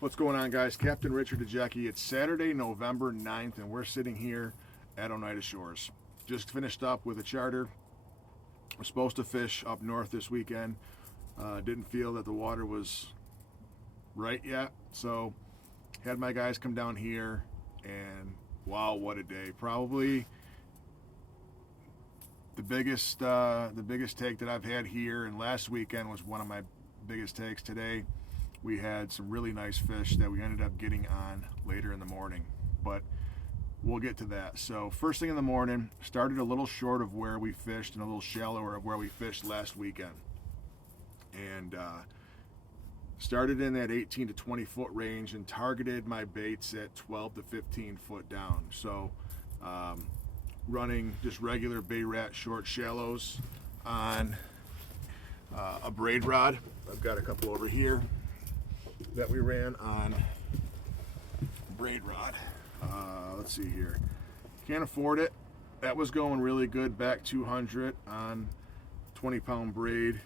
What's going on, guys? Captain Richard DeJackie. It's Saturday, November 9th, and we're sitting here at Oneida Shores. Just finished up with a charter. We're supposed to fish up north this weekend. Didn't feel that the water was right yet, so had my guys come down here, and wow, what a day. Probably the biggest take that I've had here, and last weekend was one of my biggest takes. Today we had some really nice fish that we ended up getting on later in the morning, but we'll get to that. So first thing in the morning, started a little short of where we fished and a little shallower of where we fished last weekend, and started in that 18 to 20 foot range and targeted my baits at 12 to 15 foot down. So running just regular bay rat short shallows on a braid rod. I've got a couple over here that we ran on braid rod. Let's see here. Can't afford it. That was going really good, back 200 on 20-pound braid.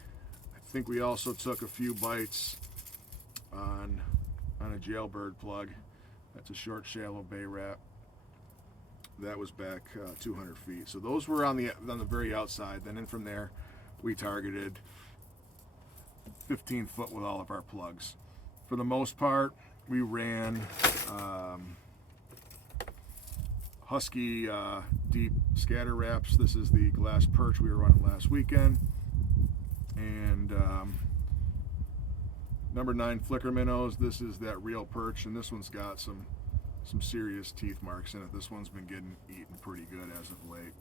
I think we also took a few bites on a jailbird plug. That's a short shallow bay rat. That was back 200 feet. So those were on the very outside. Then in from there, we targeted 15 foot with all of our plugs. For the most part, we ran Husky deep scatter wraps. This is the glass perch we were running last weekend. And number 9 flicker minnows. This is that real perch, and this one's got some serious teeth marks in it. This one's been getting eaten pretty good as of late.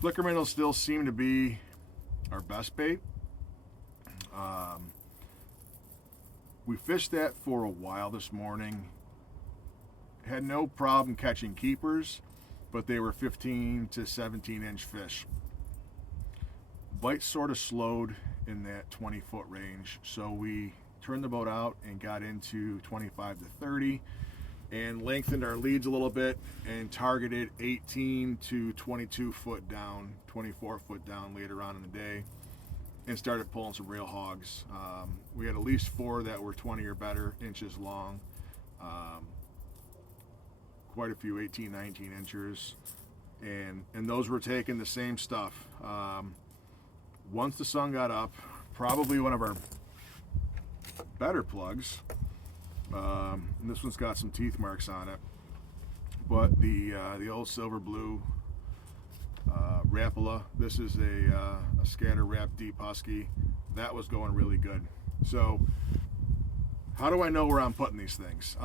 Flicker minnows still seem to be our best bait. We fished that for a while this morning. Had no problem catching keepers, but they were 15 to 17 inch fish. Bites sort of slowed in that 20 foot range, so we turned the boat out and got into 25 to 30 and lengthened our leads a little bit and targeted 18 to 22 foot down, 24 foot down later on in the day, and started pulling some real hogs. We had at least 4 that were 20 or better inches long. Quite a few 18, 19 inches, and those were taking the same stuff. Once the sun got up, probably one of our better plugs, and this one's got some teeth marks on it, but the old silver blue Rapala. This is a scatter wrap deep husky. That was going really good. So how do I know where I'm putting these things?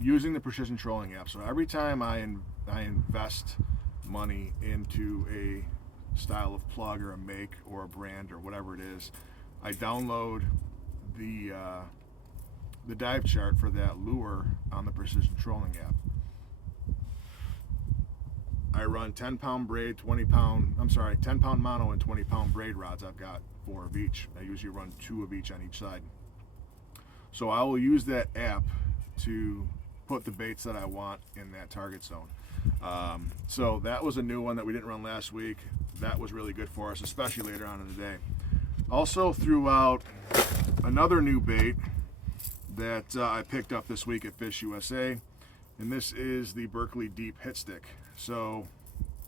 Using the precision trolling app. So every time I invest money into a style of plug or a make or a brand or whatever it is, I download the dive chart for that lure on the precision trolling app. I run 10-pound braid, 10-pound mono and 20-pound braid rods. I've got 4 of each. I usually run 2 of each on each side. So I will use that app to put the baits that I want in that target zone. So that was a new one that we didn't run last week. That was really good for us, especially later on in the day. Also threw out another new bait that I picked up this week at FishUSA, and this is the Berkley Deep Hit Stick. So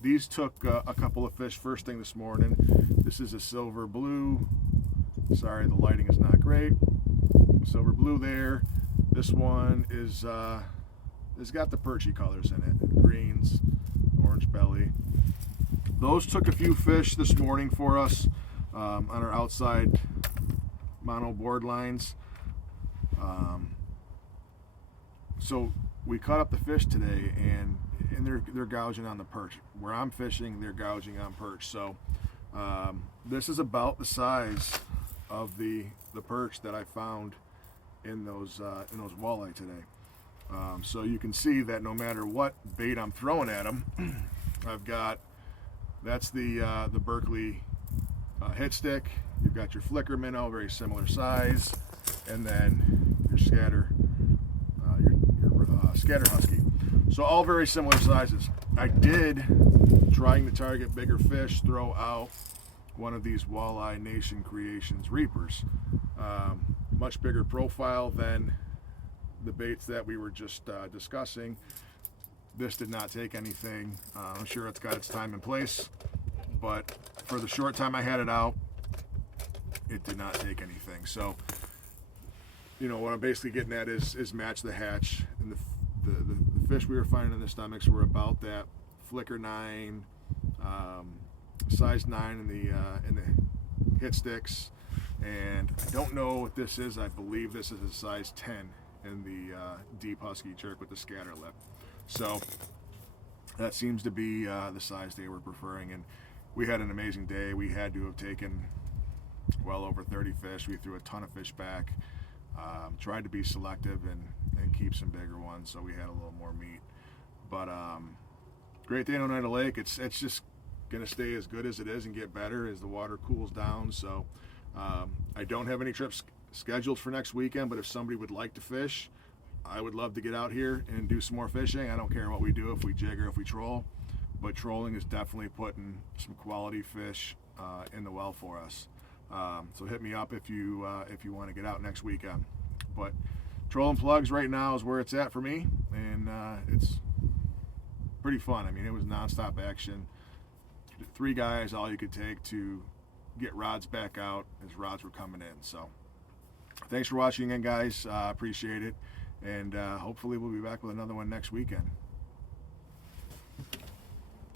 these took a couple of fish first thing this morning. This is a silver blue. Sorry, the lighting is not great. Silver blue there. This one is has got the perchy colors in it, greens, orange belly. Those took a few fish this morning for us on our outside mono board lines. So we caught up the fish today, and they're gouging on the perch. Where I'm fishing, they're gouging on perch. So this is about the size of the perch that I found in those walleye today. So you can see that no matter what bait I'm throwing at them, I've got, that's the Berkley hit stick. You've got your flicker minnow, very similar size, and then your scatter husky. So all very similar sizes. I did, trying to target bigger fish, throw out one of these Walleye Nation Creations Reapers. much bigger profile than the baits that we were just discussing. This did not take anything. I'm sure it's got its time and place, but for the short time I had it out, it did not take anything. So, you know, what I'm basically getting at is match the hatch. And the fish we were finding in the stomachs were about that flicker 9, size 9 in the hit sticks. And I don't know what this is. I believe this is a size 10 in the deep husky jerk with the scatter lip. So that seems to be the size they were preferring. And we had an amazing day. We had to have taken well over 30 fish. We threw a ton of fish back. Tried to be selective and keep some bigger ones, so we had a little more meat. But great day on Oneida Lake. It's just gonna stay as good as it is and get better as the water cools down. So I don't have any trips scheduled for next weekend, but if somebody would like to fish, I would love to get out here and do some more fishing. I don't care what we do, if we jig or if we troll, but trolling is definitely putting some quality fish in the well for us. So hit me up if you want to get out next weekend. But trolling plugs right now is where it's at for me, and it's pretty fun. I mean, it was nonstop action. 3 guys, all you could take to get rods back out as rods were coming in. So thanks for watching again, guys. Appreciate it, and hopefully we'll be back with another one next weekend.